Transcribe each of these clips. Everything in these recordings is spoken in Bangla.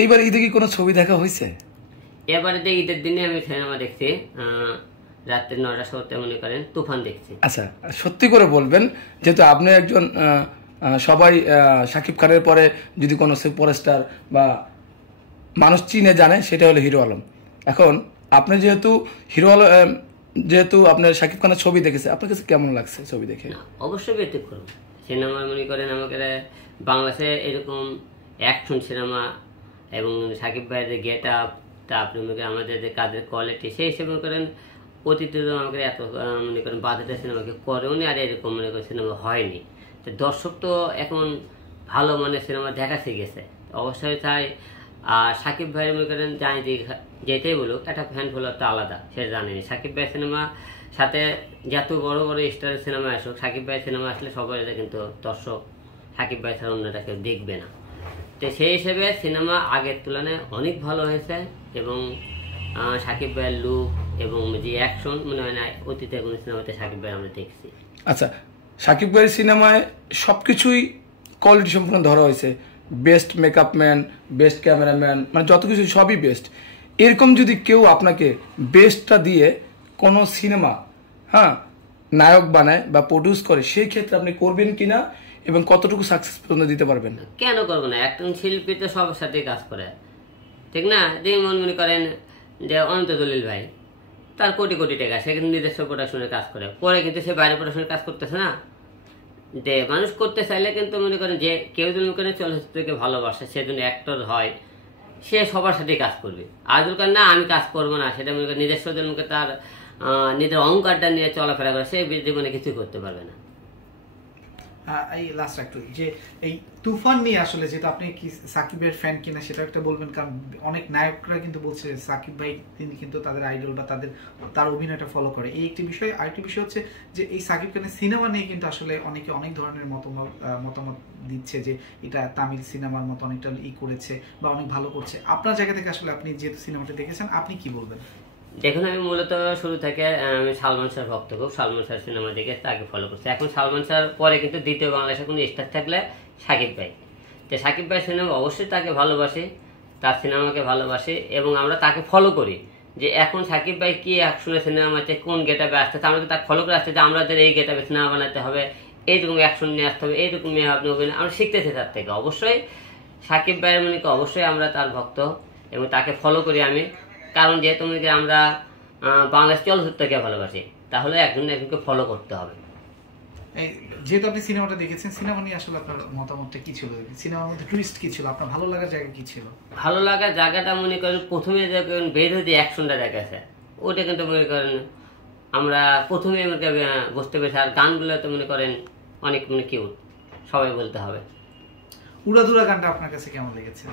এইবার ঈদে কি কোনো ছবি দেখা হয়েছে? এবারে ঈদের দিনে আমি সিনেমা দেখছি, রাত্রে 9টার সময় মনে করেন তুফান দেখছি। আচ্ছা, সত্যি করে বলবেন, যেহেতু আপনি একজন সবাই শাকিব খানের পরে যদি কোনো সুপারস্টার বা মানুষ চিনে জানে সেটা হলো হিরো আলম। এখন আপনি যেহেতু হিরো আলম, যেহেতু আপনার শাকিব খানের ছবি দেখেছে, আপনার কাছে কেমন লাগছে ছবি দেখে? অবশ্যই ব্যতিক্রম সিনেমা মনে করেন। আমাকে বাংলাদেশে এরকম অ্যাকশন সিনেমা এবং শাকিব ভাইয়ের গেট আপ, তা আপনি মনে করেন আমাদের যে কাজের কোয়ালিটি, সেই হিসেবে মনে করেন অতীতে আমাকে এত মনে করেন বাজেটের সিনেমাকে করেওনি, আর এরকম মনে করেন সিনেমা হয়নি। তো দর্শক তো এখন ভালো মানের সিনেমা দেখা শিখেছে, অবশ্যই তাই। আর শাকিব ভাইয়ের মনে করেন জানি যে যেটাই বলুক একটা ফ্যান ফলোয়ার তো আলাদা, সে জানেনি। শাকিব ভাইয়ের সিনেমা সাথে যত বড় বড় স্টারের সিনেমা আসুক, শাকিব ভাইয়ের সিনেমা আসলে সবাই কিন্তু দর্শক শাকিব ভাই ছাড়া অন্যটা কেউ দেখবে না। তো সেই হিসেবে সিনেমা আগের তুলনায় অনেক ভালো হয়েছে, এবং শাকিব ভাইয়ের লুক এবং যে অ্যাকশন মনে হয় না অতীতে কোনো সিনেমাতে শাকিব ভাই আমরা দেখছি। আচ্ছা, শাকিব ভাইয়ের সিনেমায় সবকিছুই কোয়ালিটি সম্পূর্ণ ধরা হয়েছে, best makeup man, best cameraman, মানে যত কিছু সবই বেস্ট। এরকম যদি কেউ আপনাকে বেস্টটা দিয়ে কোনো সিনেমা নায়ক বানায় বা প্রডিউস করে, সেই ক্ষেত্রে আপনি করবেন কিনা এবং কতটুকু সাকসেস পর্যন্ত দিতে পারবেন? কেন করবো না, একজন শিল্পী তো সবার সাথে কাজ করে, ঠিক না? যেমন মনে করেন যে অনন্ত জলিল ভাই, তার কোটি কোটি টাকা, সে কিন্তু নিজস্ব প্রোডাকশনের কাজ করে, পরে কিন্তু সে বাইরে প্রোডাকশনের কাজ করতেছে না। যে মানুষ করতে চাইলে কিন্তু মনে করেন যে কেউ যদি মনে করেন চলচ্চিত্রকে ভালোবাসে, সে যদি অ্যাক্টর হয়, সে সবার সাথেই কাজ করবে। আর দরকার না আমি কাজ করবো না, সেটা মনে করেন নিজস্ব মুখে তার নিজের অহংকারটা নিয়ে চলাফেরা করে, সে জীবনে কিছুই করতে পারবে না। এই লাস্ট একটু যে এই তুফান নিয়ে আসলে, যেটা আপনি কি সাকিবের ফ্যান কিনা সেটা একটা বলবেন, কারণ অনেক নায়করা কিন্তু বলছে সাকিব ভাই তিনি কিন্তু তাদের আইডল বা তার অভিনয়টা ফলো করে, এই একটি বিষয়। আরেকটি বিষয় হচ্ছে যে এই সাকিব খানের সিনেমা নিয়ে কিন্তু আসলে অনেকে অনেক ধরনের মতামত দিচ্ছে যে এটা তামিল সিনেমার মতো অনেকটা করেছে বা অনেক ভালো করছে। আপনার জায়গা থেকে আসলে আপনি যেহেতু সিনেমাটা দেখেছেন, আপনি কি বলবেন? দেখুন, আমি মূলত শুরু থেকে আমি সালমান শাহর ভক্ত, খুব সালমান শাহর সিনেমা দেখে তাকে ফলো করছি। এখন সালমান শাহর পরে কিন্তু দ্বিতীয় বাংলাদেশে কোনো স্টার থাকলে সাকিব ভাই। তো সাকিব ভাই সিনেমা অবশ্যই তাকে ভালোবাসি, তার সিনেমাকে ভালোবাসি, এবং আমরা তাকে ফলো করি যে এখন সাকিব ভাই কি অ্যাকশনের সিনেমাতে কোন গেটাপে আসতে, আমরা তাকে ফলো করে আসছে যে আমাদের এই গেটাপে সিনেমা বানাতে হবে, এইরকম অ্যাকশন নিয়ে আসতে হবে, এইরকম আপনি অভিনয় আমরা শিখতেছি তার থেকে। অবশ্যই সাকিব ভাইয়ের মনে অবশ্যই আমরা তার ভক্ত এবং তাকে ফলো করি আমি, কারণ যেহেতু আমরা বাংলাদেশ চলচ্চিত্রকে ভালোবাসি, তাহলে একজনকে ফলো করতে হবে। যেহেতু আপনি সিনেমাটা দেখেছেন, সিনেমা নিয়ে আসলে আপনার মতামতটা কি ছিল? সিনেমার মধ্যে টুইস্ট কি ছিল? আপনার ভালো লাগার জায়গা কি ছিল? ভালো লাগার জায়গাটা মনে করেন প্রথমে যখন বের হয়ে যে অ্যাকশনটা দেখাছে, ওটা কিন্তু মনে করেন আমরা প্রথমে বুঝতে পেরেছি। আর গানগুলো তো মনে করেন অনেক কিউট, সবাই বলতে হবে। উড়াধুরা গানটা আপনার কাছে কেমন লেগেছে?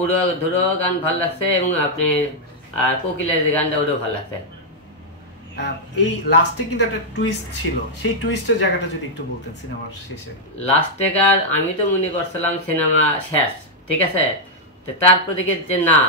উড়াধুরা গান ভালো লাগছে, এবং আপনি আর কোকিলের যে গানটা ওটাও ভালো লাগছে। এই লাস্টে কিন্তু একটা টুইস্ট ছিল, সেই টুইস্টের জায়গাটা যদি একটু বলতেন সিনেমার শেষে। লাস্টে আমি তো মনে করছিলাম সিনেমা শেষ, ঠিক আছে, তো তারপর দেখে যে না,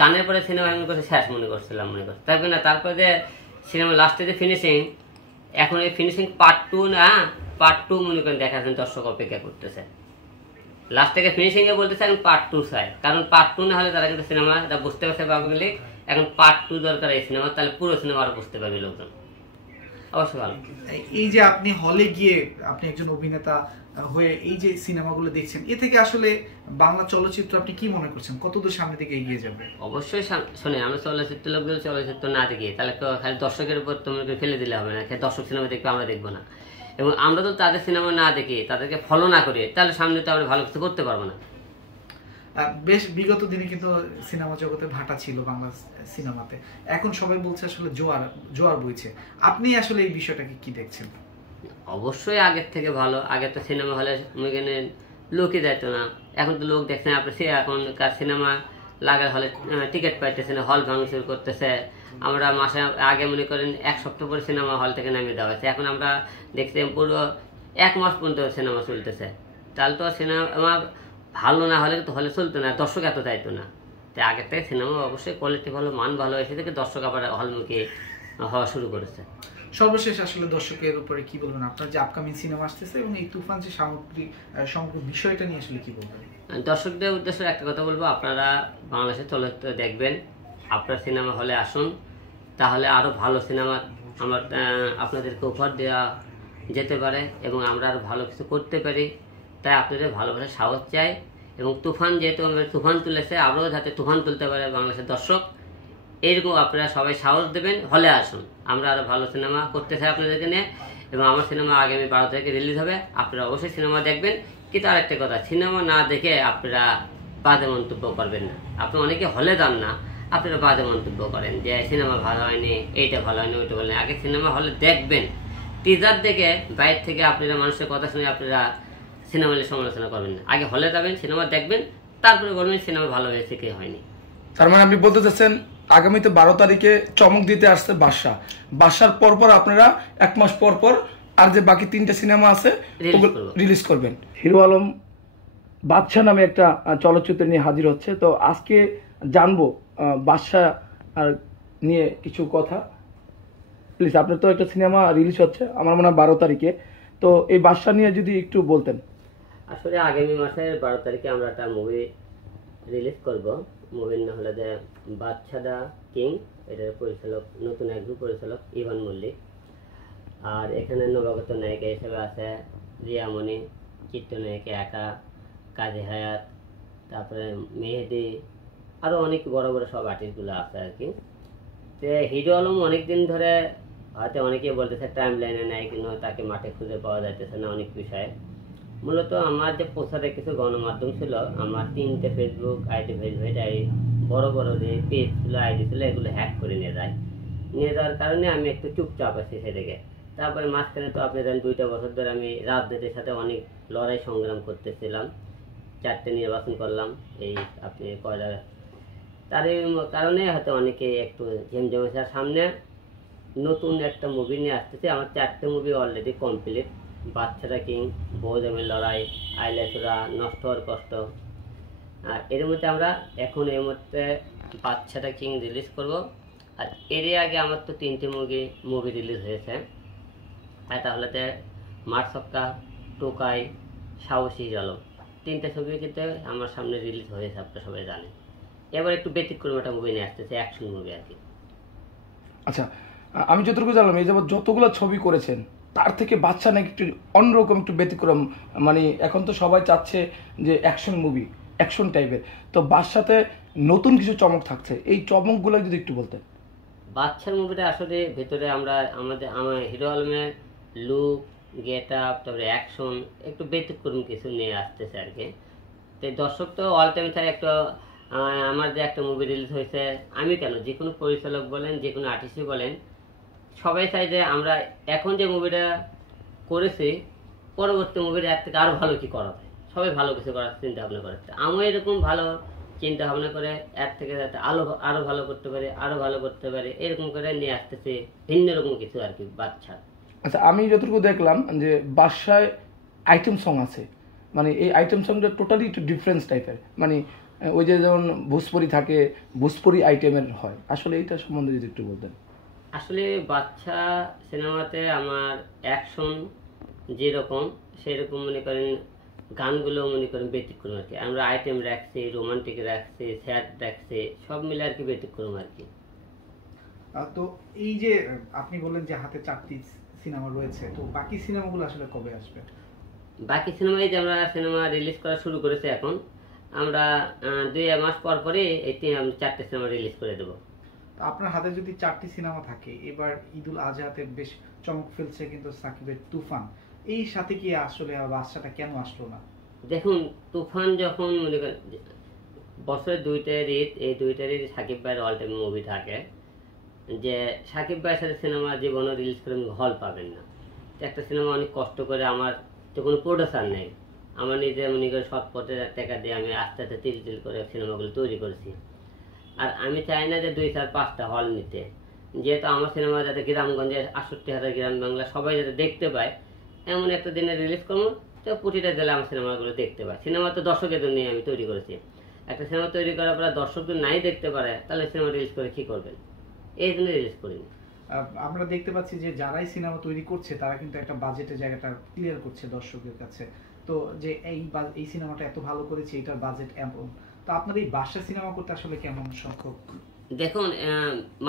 গানের পরে সিনেমা মনে করছে শেষ মনে করছিলাম, তারপরে না, তারপরে যে সিনেমা লাস্টে যে ফিনিশিং, এখন এই ফিনিশিং পার্ট 2 না, পার্ট 2 মনে করেন দেখাচ্ছেন, দর্শক অপেক্ষা করতেছে। লাস্ট থেকে ফিনিশিং এ বলতেছে এখন পার্ট 2 চাই, কারণ পার্ট 2 না হলে তারা কিন্তু সিনেমা বুঝতে পারছে পাবলিক, এখন পার্ট 2 দরকার এই সিনেমা, তাহলে পুরো সিনেমা আরো বুঝতে পারবে লোকজন। অবশ্যই ভালো। এই যে আপনি হলে গিয়ে আপনি একজন অভিনেতা হয়ে এই যে সিনেমাগুলো দেখছেন, এ থেকে আসলে বাংলা চলচ্চিত্র আপনি কি মনে করছেন কতদূর সামনে দিকে এগিয়ে যাবে? অবশ্যই শুনে আমরা চলচ্চিত্র লোকগুলো চলচ্চিত্র না দেখি, তাহলে তো খালি দর্শকের উপর তোমাকে ফেলে দিলে হবে না, দর্শক সিনেমা দেখবে আমরা দেখবো না, এবং আমরা তো তাদের সিনেমা না দেখি, তাদেরকে ফলো না করি, তাহলে সামনে তো আমরা ভালো কিছু করতে পারবো না। বেশ বিগত দিনে কিন্তু সিনেমা জগতে ভাটা ছিল বাংলা সিনেমাতে, এখন সবাই বলছে আসলে জোয়ার বইছে। আপনি আসলে এই বিষয়টাকে কি দেখছেন? অবশ্যই আগের থেকে ভালো। আগে তো সিনেমা হলে এখানে লোকই যাইতো না, এখন তো লোক দেখছেন আপনি, এখনকার সিনেমা লাগার হলে টিকিট পাইতেছে না, হল ভাঙচুর করতেছে। আমরা মাসে আগে মনে করেন 1 সপ্তাহ পরে সিনেমা হল থেকে নামিয়ে দেওয়া হয়েছে, এখন আমরা দেখছি পুরো 1 মাস পর্যন্ত সিনেমা চলতেছে। তাহলে তো সিনেমা ভালো না হলে তো হলে চলতো না, দর্শক এত যাইতো না। তাই আগের থেকে সিনেমা অবশ্যই কোয়ালিটি ভালো, মান ভালো, এসে থেকে দর্শক আবার হলমুখী হওয়া শুরু করেছে। সর্বশেষ আসলে দর্শকের উপরে কি বলবেন, আপনার যে আপকামিং সিনেমা আসতেছে এবং এই তুফান যে সমগ্র বিষয়টা নিয়ে আসলে কি বলবেন? দর্শকদের উদ্দেশ্যে একটা কথা বলবো, আপনারা বাংলাদেশের চলচ্চিত্র দেখবেন, আপনার সিনেমা হলে আসুন, তাহলে আরও ভালো সিনেমা আমার আপনাদেরকে উপহার দেওয়া যেতে পারে এবং আমরা আরও ভালো কিছু করতে পারি। তাই আপনাদের ভালোবাসা সাহস চাই এবং তুফান যেহেতু তুফান তুলেছে, আমরাও যাতে তুফান তুলতে পারে বাংলাদেশের দর্শক, এইরকম আপনারা সবাই সাহস দেবেন, হলে আসুন। আমরা আরও ভালো সিনেমা করতে চাই আপনাদেরকে নিয়ে এবং আমার সিনেমা আগামী 12 তারিখে রিলিজ হবে। আপনারা অবশ্যই সিনেমা দেখবেন। কিন্তু আরেকটা কথা, সিনেমা না দেখে আপনারা বাজে মন্তব্য করবেন না। আপনি অনেকে হলে যান না, আপনারা বাজে মন্তব্য করেন যে সিনেমা ভালো হয়নি, এইটা ভালো হয়নি, ওইটা ভালো হয়নি। আগে সিনেমা হলে দেখবেন, টিজার দেখে বাইরে থেকে আপনারা মানুষের কথা শুনে আপনারা সিনেমা নিয়ে সমালোচনা করবেন না। আগে হলে যাবেন, সিনেমা দেখবেন, তারপরে বলবেন সিনেমা ভালো হয়েছে কি হয়নি। তার মানে আপনি বলতে চাচ্ছেন আগামীতে 12 তারিখে চমক দিতে আসছে বাদশার পরপর আপনারা 1 মাস পর আর যে বাকি 3টা সিনেমা আছে রিলিজ করবেন। হিরো আলম বাদশা নামে একটা চলচ্চিত্র নিয়ে হাজির হচ্ছে। তো আজকে জানবো বাদশা নিয়ে কিছু কথা। প্লিজ, আপনার তো একটা সিনেমা রিলিজ হচ্ছে আমার মনে হয় 12 তারিখে, তো এই বাদশা নিয়ে যদি একটু বলতেন। আসলে আগামী মাসের 12 তারিখে আমরা একটা মুভি রিলিজ করব। মুভির নাম হলো যে বাদশা দা কিং। এটার পরিচালক নতুন একজন পরিচালক ইভান মল্লিক। আর এখানে নবাগত নায়িকা হিসেবে আছে রিয়ামণি, চিত্রনায়িকা একা, কাজী হায়াত, তারপরে মেহেদি, আরও অনেক বড় বড় সব আর্টিস্টগুলো আছে আর কি। তো হিরো আলম অনেকদিন ধরে হয়তো অনেকেই বলতেছে টাইম লাইনে নেয়, কিন্তু তাকে মাঠে খুঁজে পাওয়া যাইতেছে না অনেক বিষয়ে। মূলত আমার যে প্রচারে কিছু গণমাধ্যম ছিল, আমার 3টে ফেসবুক আইডি, বড় বড় যে পেজ ছিল, আইডি ছিল, এগুলো হ্যাক করে নিয়ে যাওয়ার কারণে আমি একটু চুপচাপ আছি সেদিকে। তারপরে মাঝখানে তো আপনি জানেন 2টা বছর ধরে আমি রাজনীতির সাথে অনেক লড়াই সংগ্রাম করতেছিলাম, 4টে নির্বাচন করলাম এই আপনি কয়লা। তার কারণে হয়তো অনেকে একটু ঝেমঝমেছে। সামনে নতুন একটা মুভি নিয়ে আসতেছে। আমার 4টে মুভি অলরেডি কমপ্লিট। বাদশা কিং, বৌদামের লড়াই, আইলাসুরা, নষ্ট হওয়ার কষ্ট। আর এর মধ্যে আমরা এখন এই মুহূর্তে বাদশা কিং রিলিজ করব। আর এর আগে আমার তো 3টে মুভি রিলিজ হয়েছে। আর তাহলে মারসক্কা, টোকাই, সাহসী আলম, 3টে ছবি কিন্তু আমার সামনে রিলিজ হয়েছে, আপনারা সবাই জানেন। এবার একটু ব্যতিক্রম একটা মুভি নিয়ে আসতেছে, অ্যাকশন মুভি আর কি। আচ্ছা, আমি যতটুকু জানলাম এই যাবত যতগুলো ছবি করেছেন তার থেকে বাদশা নাকি একটু অন্যরকম, একটু ব্যতিক্রম। মানে এখন তো সবাই চাচ্ছে যে অ্যাকশন মুভি, অ্যাকশন টাইপের, তো বাদশাতে নতুন কিছু চমক থাকছে, এই চমকগুলো যদি একটু বলতেন। বাদশার মুভিটা আসলে ভেতরে আমার হিরো আলমের লুক, গেট আপ, তারপরে অ্যাকশন একটু ব্যতিক্রম কিছু নিয়ে আসতেছে আর কি। তো দর্শক তো অল টাইম চাই একটা, আমার যে একটা মুভি রিলিজ হয়েছে, আমি কেন, যে কোনো পরিচালক বলেন, যে কোনো আর্টিস্টই বলেন, সবাই চাই যে আমরা এখন যে মুভিটা করেছি পরবর্তী মুভিটা এর থেকে আরও ভালো কি করা যায়, সবাই ভালো কিছু করার চিন্তা ভাবনা করে। আমি এরকম ভালো চিন্তা ভাবনা করে এর থেকে যাতে আরও ভালো করতে পারে, আরও ভালো করতে পারে, এরকম করে নিয়ে আসতেছে ভিন্ন রকম কিছু আর কি বাদশা। আচ্ছা, আমি যতটুকু দেখলাম যে বাদশায় আইটেম সং আছে, মানে এই আইটেম সংটা টোটালি একটু ডিফারেন্স টাইপের, মানে ওই যে যেমন ভোজপুরি থাকে, ভোজপুরি আইটেমের হয়, আসলে এইটা সম্বন্ধে যদি একটু বলতেন। আসলে বাদশা সিনেমাতে আমার অ্যাকশন যেরকম সেরকম মনে করেন, গানগুলো মনে করেন ব্যতিক্রম আর কি। আমরা আইটেম রাখছি, রোমান্টিক রাখছি, স্যাড রাখছি, সব মিলে আর কি ব্যতিক্রম আর কি। তো এই যে আপনি বললেন যে হাতে 4টি সিনেমা রয়েছে, তো বাকি সিনেমাগুলো আসলে কবে আসবে? বাকি সিনেমায় যে আমরা সিনেমা রিলিজ করা শুরু করেছি এখন, আমরা 2 মাস পর পরে এই 4টে সিনেমা রিলিজ করে দেবো। আপনার হাতে যদি 4টি সিনেমা থাকে, এবার ঈদুল আজহাতে বেশ চমক ফেলছে কিন্তু সাকিবের তুফান, এই সাথে কি আসলে বাদশাটা কেন আসলো না? দেখুন, তুফান যখন মনে করেন বছরে 2টা ঈদ, এই 2টা ঈদ সাকিব ভাইয়ের অল টাইম মুভি থাকে, যে সাকিব ভাইয়ের সাথে সিনেমা জীবনে রিলিজ করে হল পাবেন না। একটা সিনেমা অনেক কষ্ট করে, আমার তো কোনো প্রোডিউসার নেই, আমার নিজে মনে করে সৎ পথে টাকা দিয়ে আমি আস্তে আস্তে তিল করে সিনেমাগুলো তৈরি করেছি। আর আমি চাই না যে 2, 4, 5টা হল নিতে, যেহেতু আমার সিনেমা যাতে গ্রামগঞ্জের 68,000 গ্রাম বাংলা সবাই যাতে দেখতে পায়, এমন একটা দিনে রিলিজ করবো তো প্রতিটা জেলায় আমার সিনেমাগুলো দেখতে পায়। সিনেমা তো দর্শকের জন্য আমি তৈরি করেছি। একটা সিনেমা তৈরি করার পর দর্শক যদি নাই দেখতে পারে, তাহলে সিনেমা রিলিজ করে কী করবেন? এই জন্য রিলিজ করিনি। আমরা দেখতে পাচ্ছি যে যারাই সিনেমা তৈরি করছে তারা কিন্তু একটা বাজেটের জায়গাটা ক্লিয়ার করছে দর্শকের কাছে, তো যে এই সিনেমাটা এত ভালো করেছে, এটার বাজেট এমন। তো আপনার এই বাসা সিনেমা করতে আসলে কেমন সংখ্যক? দেখুন,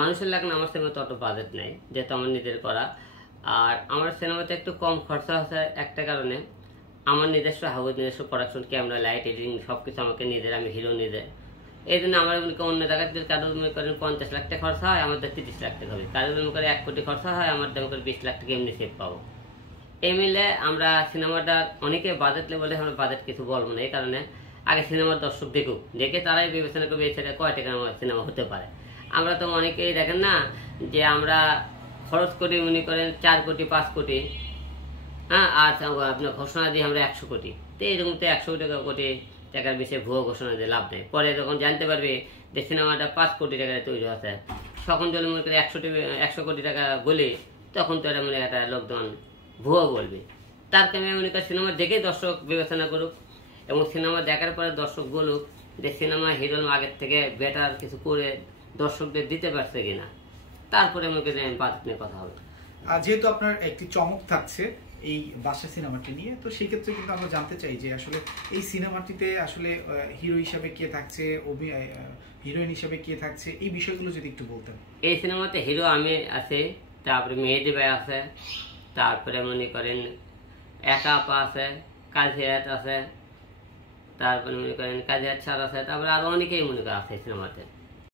মানুষের লাগান আমার সিনেমাতে অত বাজেট নেই, যেহেতু আমার নিজের করা। আর আমার সিনেমাতে একটু কম খরচা হচ্ছে একটা কারণে, আমার নিজস্ব হাউস, নিজস্ব প্রোডাকশন, ক্যামেরা, লাইট, এডিটিং সব কিছু আমাকে নিজের, আমি হিরো নিজে। এই জন্য আমার অন্য জায়গায় কারোর মনে করেন 50 লাখ টাকা খরচা হয়, আমাদের 30 লাখ টাকা হবে। কারোর মনে করে 1 কোটি খরচা হয়, আমার মনে করে 20 লাখ টাকা এমনি সেভ পাবো। এই মিলে আমরা সিনেমাটা অনেকে বাজেট বলে, আমরা বাজেট কিছু বলবো না। এই কারণে আগে সিনেমার দর্শক দেখুক, দেখে তারাই বিবেচনা করবে এই ছেলে কয় টাকার সিনেমা হতে পারে। আমরা তো অনেকেই দেখেন না যে আমরা খরচ করি মনে করেন 4 কোটি 5 কোটি, হ্যাঁ, আর আপনার ঘোষণা দিই আমরা 100 কোটি। তো এরকম তো 100 কোটি টাকার বেশি ভুয়ো ঘোষণা দিয়ে লাভ নেই। পরে যখন জানতে পারবে যে সিনেমাটা 5 কোটি টাকায় তৈরি হচ্ছে, তখন যদি মনে করি 100 কোটি টাকা বলি, তখন তো এটা মনে একটা লোকজন ভুয়ো বলবে। তার কারণে মনে করি সিনেমা দেখেই দর্শক বিবেচনা করুক, এবং সিনেমা দেখার পরে দর্শক বলুক যে সিনেমা হিরো আগের থেকে বেটার কিছু করে দর্শকদের দিতে পারছে কিনা, তারপরে মনে করি বাজেট নিয়ে কথা হবে। যেহেতু আপনার একটি চমক থাকছে এই বাসা সিনেমাটি নিয়ে, তো সেই ক্ষেত্রে কিন্তু আমরা জানতে চাই যে আসলে এই সিনেমাটিতে আসলে হিরো হিসাবে কে থাকছে, হিরোইন হিসাবে কে থাকছে, এই বিষয়গুলো যদি একটু বলতেন। এই সিনেমাতে হিরো আমি আছে, তারপরে মেহেদি ভাই আছে, তারপরে মনে করেন একা আপা আছে, কাজিয়াত আছে, তারপরে মনে করেন কাজিয়াত স্যার আছে, তারপরে আরো অনেকেই মনে করেন আছে সিনেমাতে।